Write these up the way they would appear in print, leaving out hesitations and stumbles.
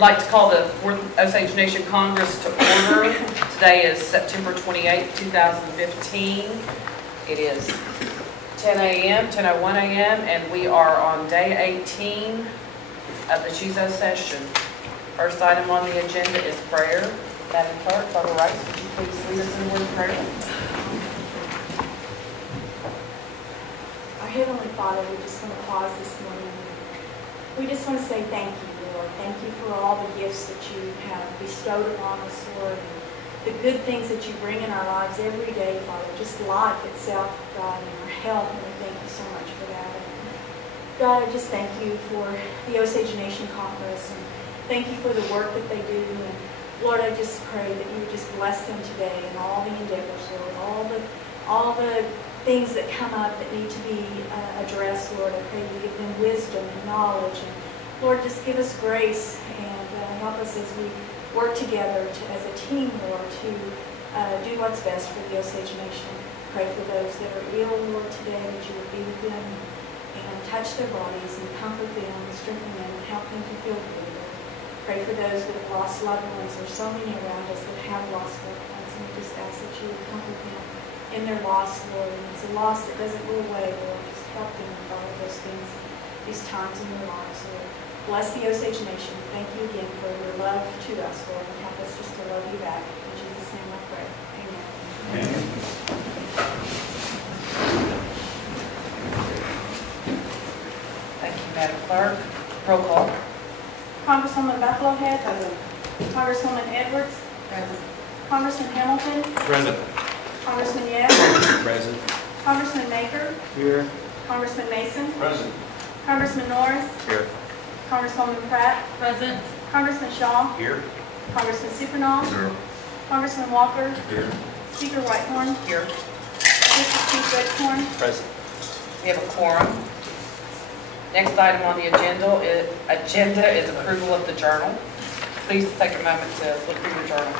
I'd like to call the 4th Osage Nation Congress to order. Today is September 28th, 2015. It is 10 a.m., 10:01 a.m., and we are on day 18 of the Tzi-Zho session. First item on the agenda is prayer. Madam Clerk, Father Rice, would you please lead us in a word of prayer? Our Heavenly Father, we just want to pause this morning. We just want to say thank you, Lord. Thank you for all the gifts that you have bestowed upon us, Lord, and the good things that you bring in our lives every day, Father. Just life itself, God, and our health, and we thank you so much for that. And God, I just thank you for the Osage Nation Congress, and thank you for the work that they do. And Lord, I just pray that you would just bless them today and all the endeavors, Lord, all the things that come up that need to be addressed, Lord. I pray you give them wisdom and knowledge. And Lord, just give us grace and help us as we work together as a team, Lord, to do what's best for the Osage Nation. Pray for those that are ill, Lord, today, that you would be with them and touch their bodies and comfort them and strengthen them and help them to feel good. Pray for those that have lost loved ones. There's so many around us that have lost loved ones, and we just ask that you would comfort them in their loss, Lord. And it's a loss that doesn't go away, Lord. Just help them with all of those things, these times in their lives, Lord. Bless the Osage Nation. Thank you again for your love to us, Lord, and help us just to love you back. In Jesus' name I pray. Amen. Amen. Thank you, Madam Clerk. Roll call. Congresswoman Buffalohead. Present. Congresswoman Edwards. Present. Congressman Hamilton. Present. Congressman Yeh. Present. Congressman Maker. Here. Congressman Mason. Present. Congressman Norris. Here. Congresswoman Pratt. Present. Congressman Shaw. Here. Congressman Supernall. Here. Congressman Walker. Here. Speaker Whitehorn. Here. District Chief Redcorn. Present. We have a quorum. Next item on the agenda is approval of the journal. Please take a moment to look through your journal.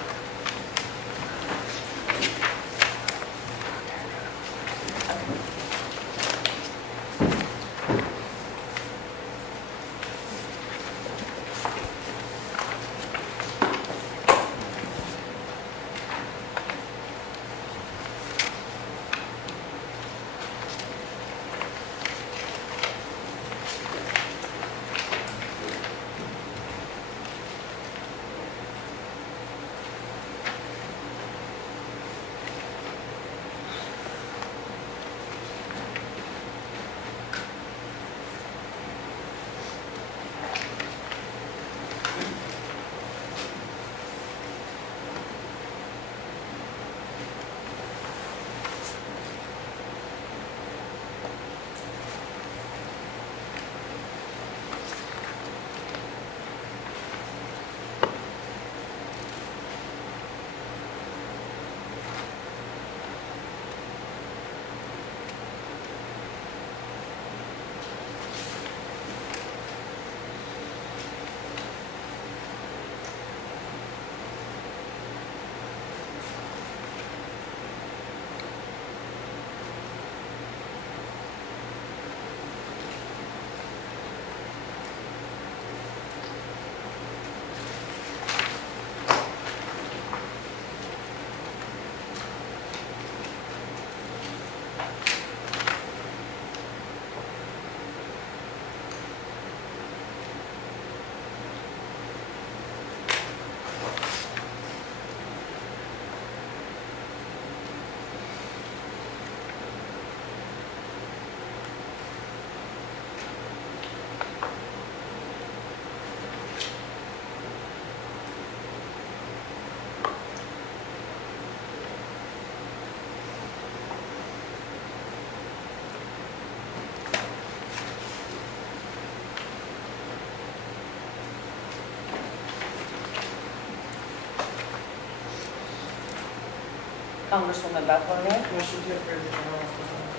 Congresswoman Buffalohead. Motion to approve the journal as presented.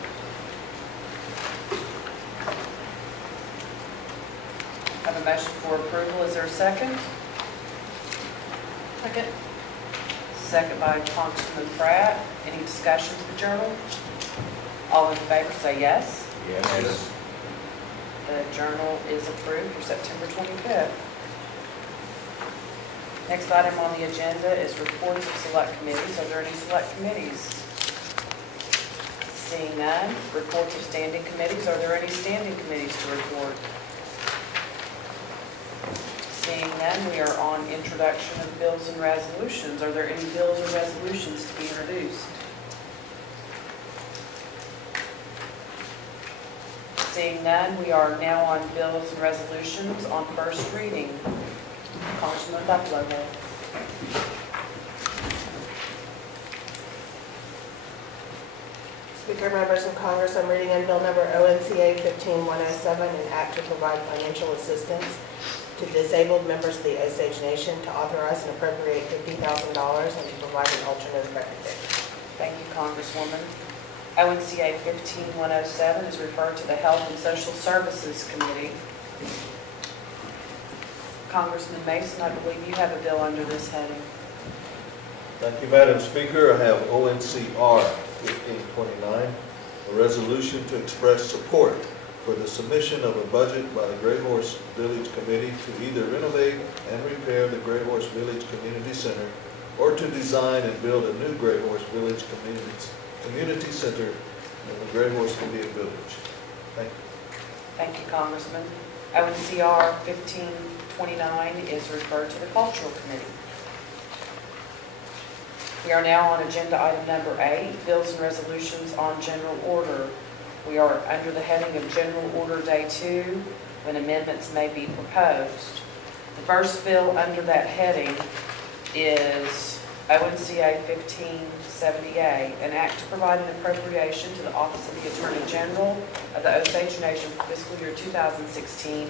Have a motion for approval. Is there a second? Second. Second by Congressman Pratt. Any discussions of the journal? All in favor say yes. Yes. The journal is approved for September 25th. Next item on the agenda is reports of select committees. Are there any select committees? Seeing none. Reports of standing committees. Are there any standing committees to report? Seeing none, we are on introduction of bills and resolutions. Are there any bills or resolutions to be introduced? Seeing none, we are now on bills and resolutions on first reading. Congressman Buffalo. Speaker, members of Congress, I'm reading in bill number ONCA 15107, an act to provide financial assistance to disabled members of the Osage Nation, to authorize and appropriate $50,000 and to provide an alternate effective date. Thank you, Congresswoman. ONCA 15107 is referred to the Health and Social Services Committee. Congressman Mason, I believe you have a bill under this heading. Thank you, Madam Speaker. I have ONCR 1529, a resolution to express support for the submission of a budget by the Gray Horse Village Committee to either renovate and repair the Gray Horse Village Community Center or to design and build a new Gray Horse Village Community Center in the Gray Horse Indian Village. Thank you. Thank you, Congressman. ONCR 1529 is referred to the Cultural Committee. We are now on agenda item number 8, bills and resolutions on general order. We are under the heading of General Order Day 2, when amendments may be proposed. The first bill under that heading is ONCA 1570A, an act to provide an appropriation to the Office of the Attorney General of the Osage Nation for fiscal year 2016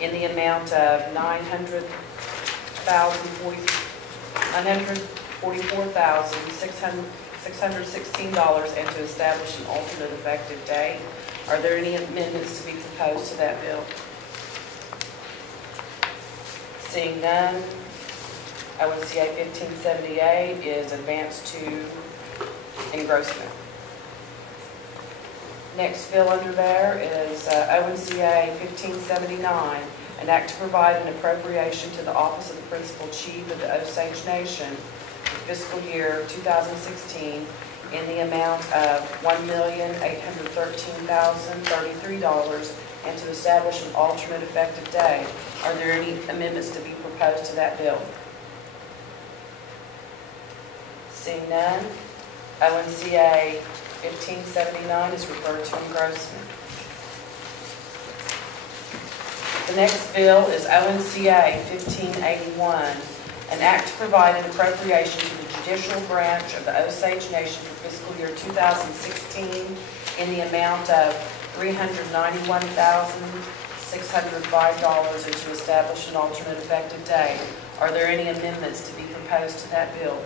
in the amount of $944,616 and to establish an alternate effective date. Are there any amendments to be proposed to that bill? Seeing none, ONCA 1570A is advanced to engrossment. Next bill under there is ONCA 1579, an act to provide an appropriation to the Office of the Principal Chief of the Osage Nation for fiscal year 2016 in the amount of $1,813,033 and to establish an alternate effective day. Are there any amendments to be proposed to that bill? Seeing none, ONCA 1579 is referred to engrossment. The next bill is ONCA 1581, an act to provide an appropriation to the judicial branch of the Osage Nation for fiscal year 2016 in the amount of $391,605 and to establish an alternate effective date. Are there any amendments to be proposed to that bill?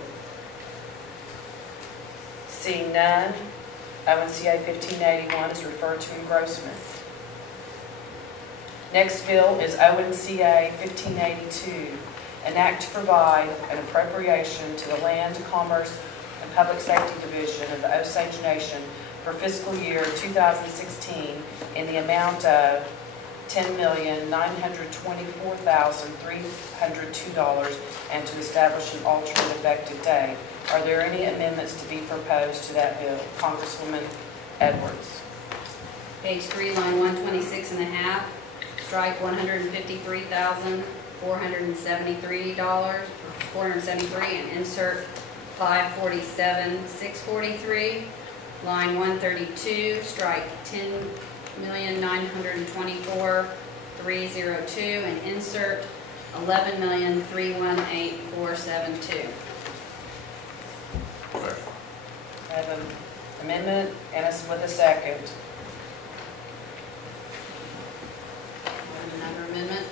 Seeing none, ONCA 1581 is referred to engrossment. Next bill is ONCA 1582, an act to provide an appropriation to the Land, Commerce, and Public Safety Division of the Osage Nation for fiscal year 2016 in the amount of $10,924,302 and to establish an alternate effective day. Are there any amendments to be proposed to that bill? Congresswoman Edwards. Page 3, line 126 and a half, strike $153,473 and insert $547,643. Line 132, strike $10,924,302 and insert $11,318,472. I have an amendment and with a second. Another amendment.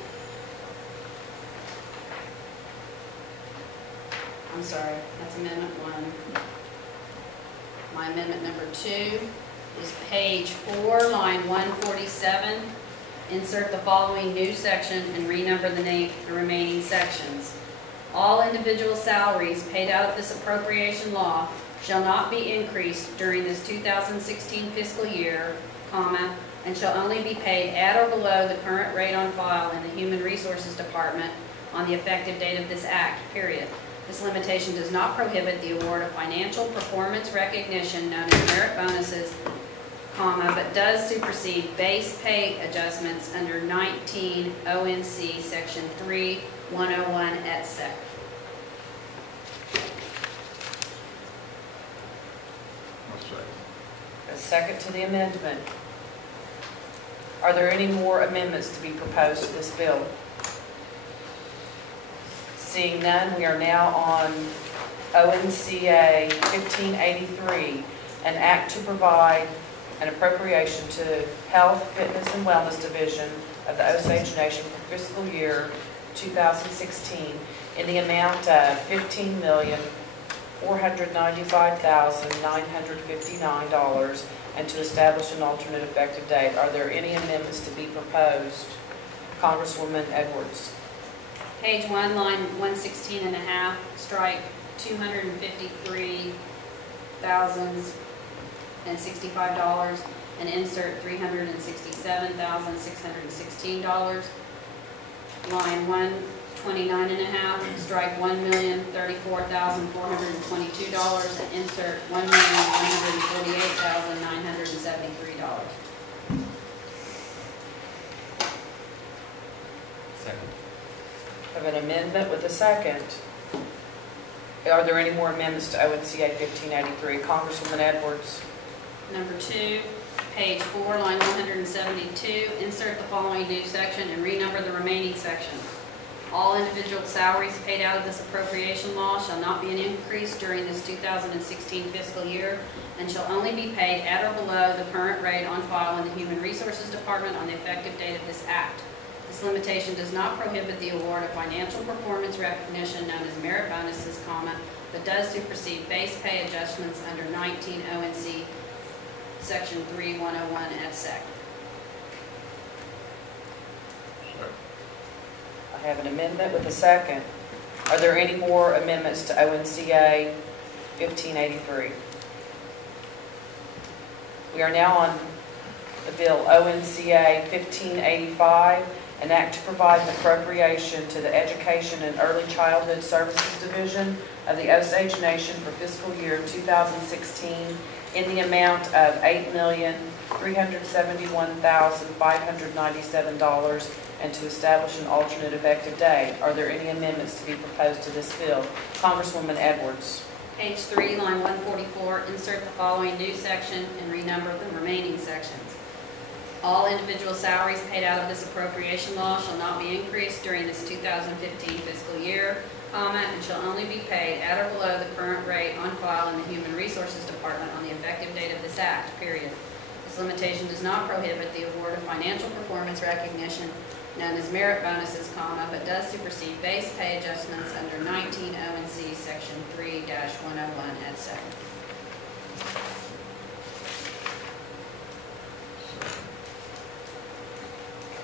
I'm sorry, that's amendment 1. My amendment number 2 is page 4, line 147. Insert the following new section and renumber the remaining sections. All individual salaries paid out of this appropriation law shall not be increased during this 2016 fiscal year, and shall only be paid at or below the current rate on file in the Human Resources Department on the effective date of this act, period. This limitation does not prohibit the award of financial performance recognition known as merit bonuses, but does supersede base pay adjustments under 19 ONC Section 3101 et sec. A second to the amendment. Are there any more amendments to be proposed to this bill? Seeing none, we are now on ONCA 1583, an act to provide an appropriation to Health, Fitness, and Wellness Division of the Osage Nation for fiscal year 2016 in the amount of $15,495,959 and to establish an alternate effective date. Are there any amendments to be proposed? Congresswoman Edwards. Page 1, line 116 and a half, strike $253,065 and insert $367,616. Line 129 and a half, strike $1,034,422 and insert $1,148,973. Second. I have an amendment with a second. Are there any more amendments to ONCA 1583? Congresswoman Edwards. Number 2, page 4, line 172, insert the following new section and renumber the remaining sections. All individual salaries paid out of this appropriation law shall not be an increase during this 2016 fiscal year and shall only be paid at or below the current rate on file in the Human Resources Department on the effective date of this act. This limitation does not prohibit the award of financial performance recognition known as merit bonuses, but does supersede base pay adjustments under 19 ONC Section 3101 et sec. I have an amendment with a second. Are there any more amendments to ONCA 1583? We are now on the bill ONCA 1585, an act to provide an appropriation to the Education and Early Childhood Services Division of the Osage Nation for fiscal year 2016 in the amount of $8,371,597 and to establish an alternate effective date. Are there any amendments to be proposed to this bill? Congresswoman Edwards. Page 3, line 144, insert the following new section and renumber the remaining sections. All individual salaries paid out of this appropriation law shall not be increased during this 2015 fiscal year, and shall only be paid at or below the current rate on file in the Human Resources Department on the effective date of this act, period. This limitation does not prohibit the award of financial performance recognition known as merit bonuses, but does supersede base pay adjustments under 19 ONC Section 3-101 et sec.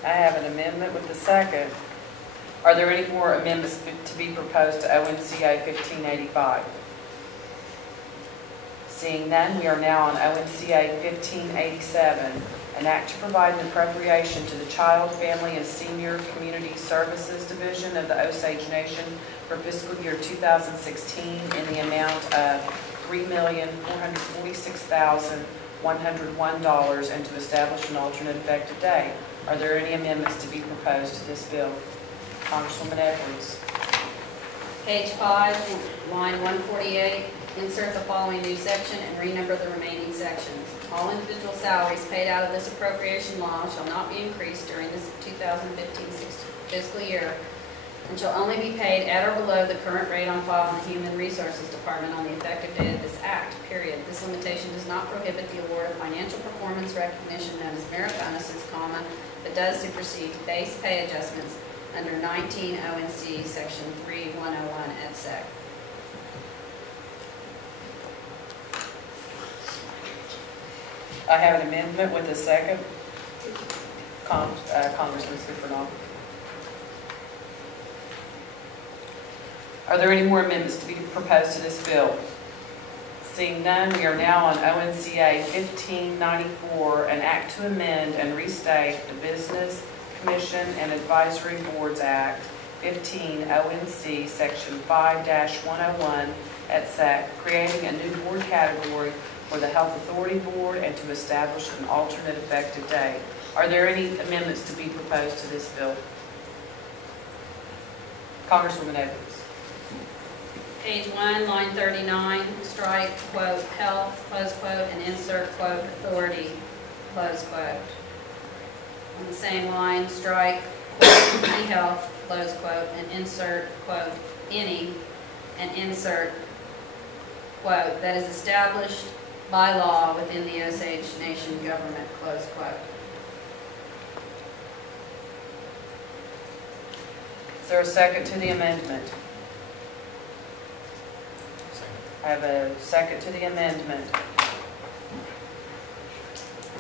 I have an amendment with the second. Are there any more amendments to be proposed to ONCA 1585? Seeing none, we are now on ONCA 1587, an act to provide an appropriation to the Child, Family, and Senior Community Services Division of the Osage Nation for fiscal year 2016 in the amount of $3,446,101 and to establish an alternate effective date. Are there any amendments to be proposed to this bill? Congresswoman Edwards. Page 5, line 148, insert the following new section and renumber the remaining sections. All individual salaries paid out of this appropriation law shall not be increased during this 2015 fiscal year and shall only be paid at or below the current rate on file in the Human Resources Department on the effective date of this act, period. This limitation does not prohibit the award of financial performance recognition known as merit bonuses, but does supersede base pay adjustments under 19 ONC Section 3101 et sec. I have an amendment with a second. Congressman Supernaw. Are there any more amendments to be proposed to this bill? Seeing none, we are now on ONCA 1594, an act to amend and restate the Business Commission and Advisory Boards Act 15 ONC Section 5-101 at SAC, creating a new board category for the Health Authority Board and to establish an alternate effective date. Are there any amendments to be proposed to this bill? Congresswoman Edwards. Page 1, line 39, strike quote health, close quote, and insert quote authority, close quote. On the same line, strike quote e-health, close quote, and insert quote any, and insert quote that is established by law within the Osage Nation government, close quote. Is there a second to the amendment? I have a second to the amendment.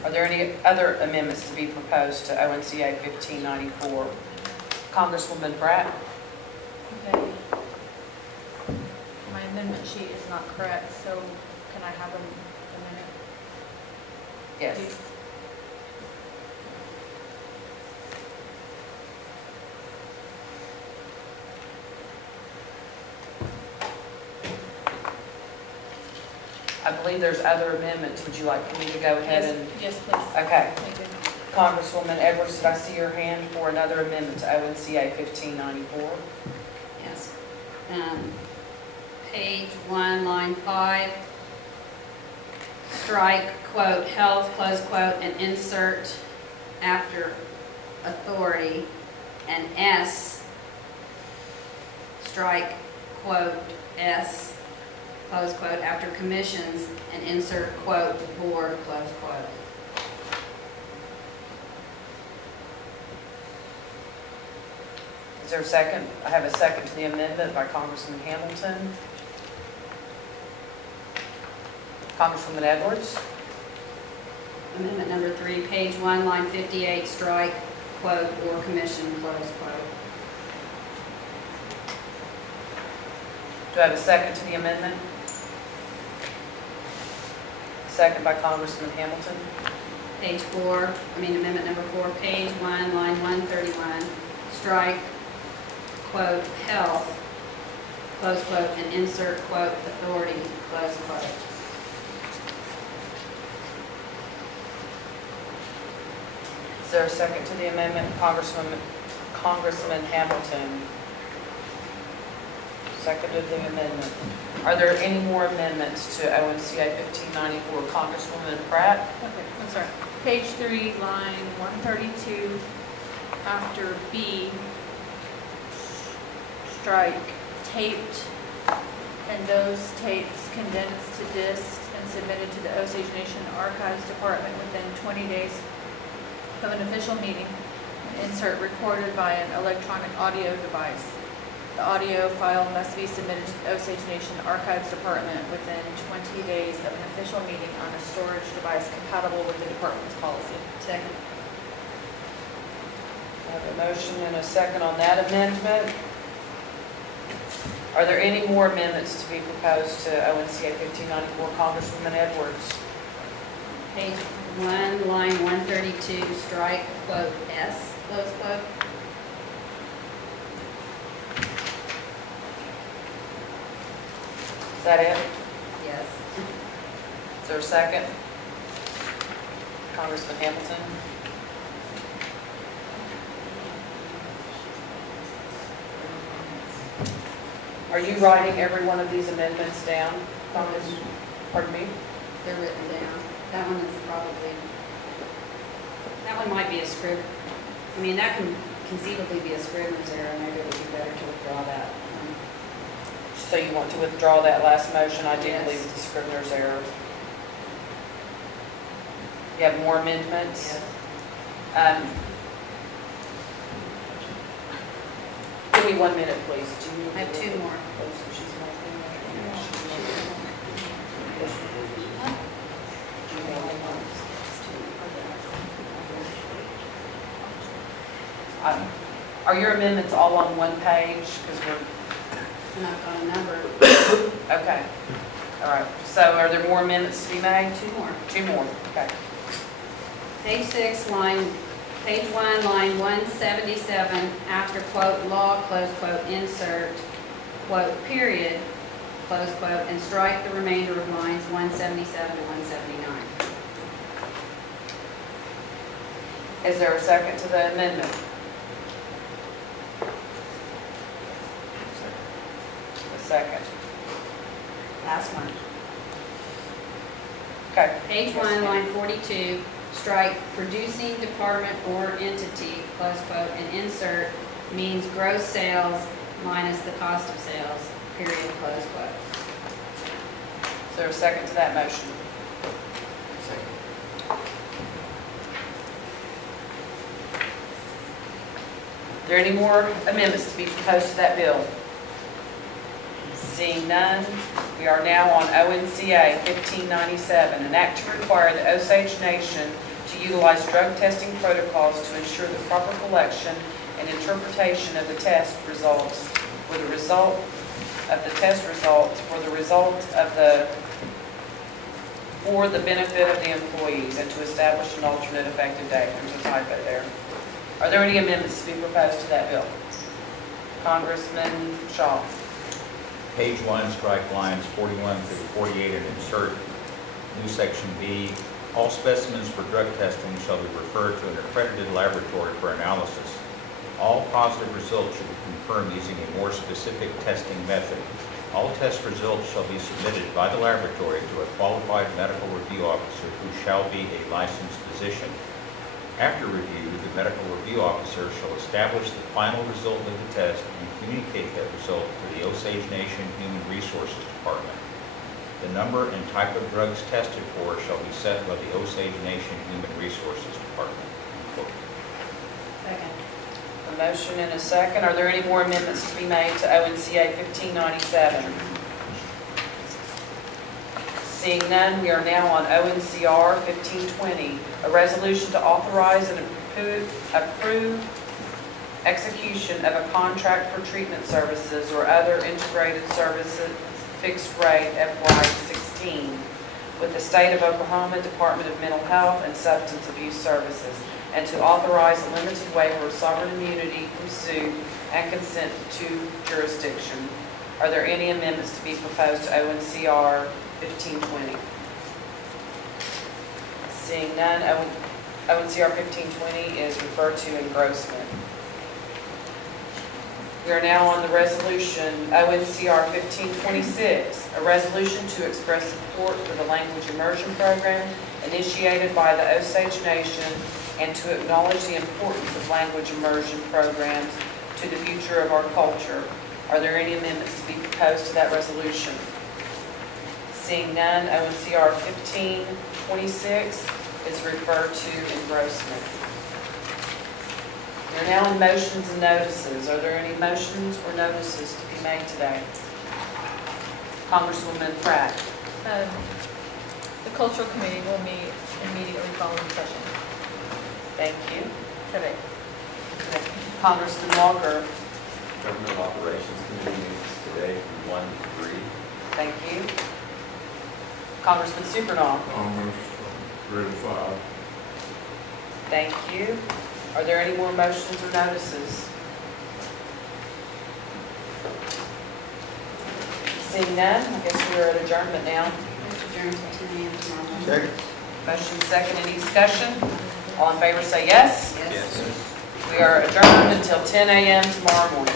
Are there any other amendments to be proposed to ONCA 1594? Congresswoman Pratt? Okay. My amendment sheet is not correct, so can I have a minute? Yes. Please. I believe there's other amendments. Would you like for me to go ahead and? Yes, please. Okay. Thank you. Congresswoman Edwards, did I see your hand for another amendment to ONCA 1594? Yes. Page 1, line 5, strike quote health, close quote, and insert after authority, and S, strike quote S, close quote, after commissions, and insert quote board, close quote. Is there a second? I have a second to the amendment by Congressman Hamilton. Congresswoman Edwards? Amendment number 3, page 1, line 58, strike quote or commission, close quote. Do I have a second to the amendment? Second by Congressman Hamilton. Page 4, amendment number 4, page 1, line 131, strike quote health, close quote, and insert quote authority, close quote. Is there a second to the amendment? Congressman Hamilton seconded the amendment. Are there any more amendments to ONCA 1594? Congresswoman Pratt? Okay, I'm sorry. Page 3, line 132, after B, strike taped, and those tapes condensed to discs and submitted to the Osage Nation Archives Department within 20 days of an official meeting, and insert recorded by an electronic audio device. The audio file must be submitted to the Osage Nation Archives Department within 20 days of an official meeting on a storage device compatible with the department's policy. Second. I have a motion and a second on that amendment. Are there any more amendments to be proposed to ONCA 1594? Congresswoman Edwards? Page 1, line 132, strike quote S, close quote. Is that it? Yes. Is there a second? Congressman Hamilton? Are you writing every one of these amendments down? Pardon me? They're written down. That one is probably, that one might be a script. That can conceivably be a scrivener's error. Maybe it would be better to withdraw that. So you want to withdraw that last motion? I do Yes. believe it's a scrivener's error. You have more amendments? Give me 1 minute, please. I have 2 more. Are your amendments all on one page? Because I'm not going to number. okay. All right. So are there more amendments to be made? 2 more. 2 more. Okay. Page 6, line Page 1, line 177, after quote law, close quote, insert quote, period, close quote, and strike the remainder of lines 177 to 179. Is there a second to the amendment? A second. Last one. Okay. Page 1, line 42, strike producing department or entity, close quote, and insert means gross sales minus the cost of sales, period, close quote. Is there a second to that motion? Are there any more amendments to be proposed to that bill? Seeing none, we are now on ONCA 1597, an act to require the Osage Nation to utilize drug testing protocols to ensure the proper collection and interpretation of the test results for the result of the test results for the benefit of the employees and to establish an alternate effective date. There's a typo there. Are there any amendments to be proposed to that bill? Congressman Shaw. Page 1, strike lines 41 through 48 and insert new section B. All specimens for drug testing shall be referred to an accredited laboratory for analysis. All positive results should be confirmed using a more specific testing method. All test results shall be submitted by the laboratory to a qualified medical review officer who shall be a licensed physician. After review, the medical review officer shall establish the final result of the test and communicate that result to the Osage Nation Human Resources Department. The number and type of drugs tested for shall be set by the Osage Nation Human Resources Department. Second. A motion and a second. Are there any more amendments to be made to ONCA 1597? Seeing none, we are now on ONCR 1520, a resolution to authorize and approve execution of a contract for treatment services or other integrated services fixed rate FY16 with the State of Oklahoma Department of Mental Health and Substance Abuse Services, and to authorize a limited waiver of sovereign immunity from suit and consent to jurisdiction. Are there any amendments to be proposed to ONCR 1520? Seeing none, ONCR 1520 is referred to engrossment. We are now on the resolution ONCR 1526, a resolution to express support for the language immersion program initiated by the Osage Nation and to acknowledge the importance of language immersion programs to the future of our culture. Are there any amendments to be proposed to that resolution? Seeing none, ONCR 1526 is referred to engrossment. We are now in motions and notices. Are there any motions or notices to be made today? Congresswoman Pratt. The Cultural Committee will meet immediately following session Thank you. today. Congressman Walker. Government Operations Committee meets today from 1 to 3. Thank you. Congressman Supernaw. Almost 3 to 5. Thank you. Are there any more motions or notices? Seeing none, I guess we are at adjournment now. Adjourn till 10 a.m. tomorrow morning. Second. Motion second, any discussion? All in favor say yes. Yes. We are adjourned until 10 a.m. tomorrow morning.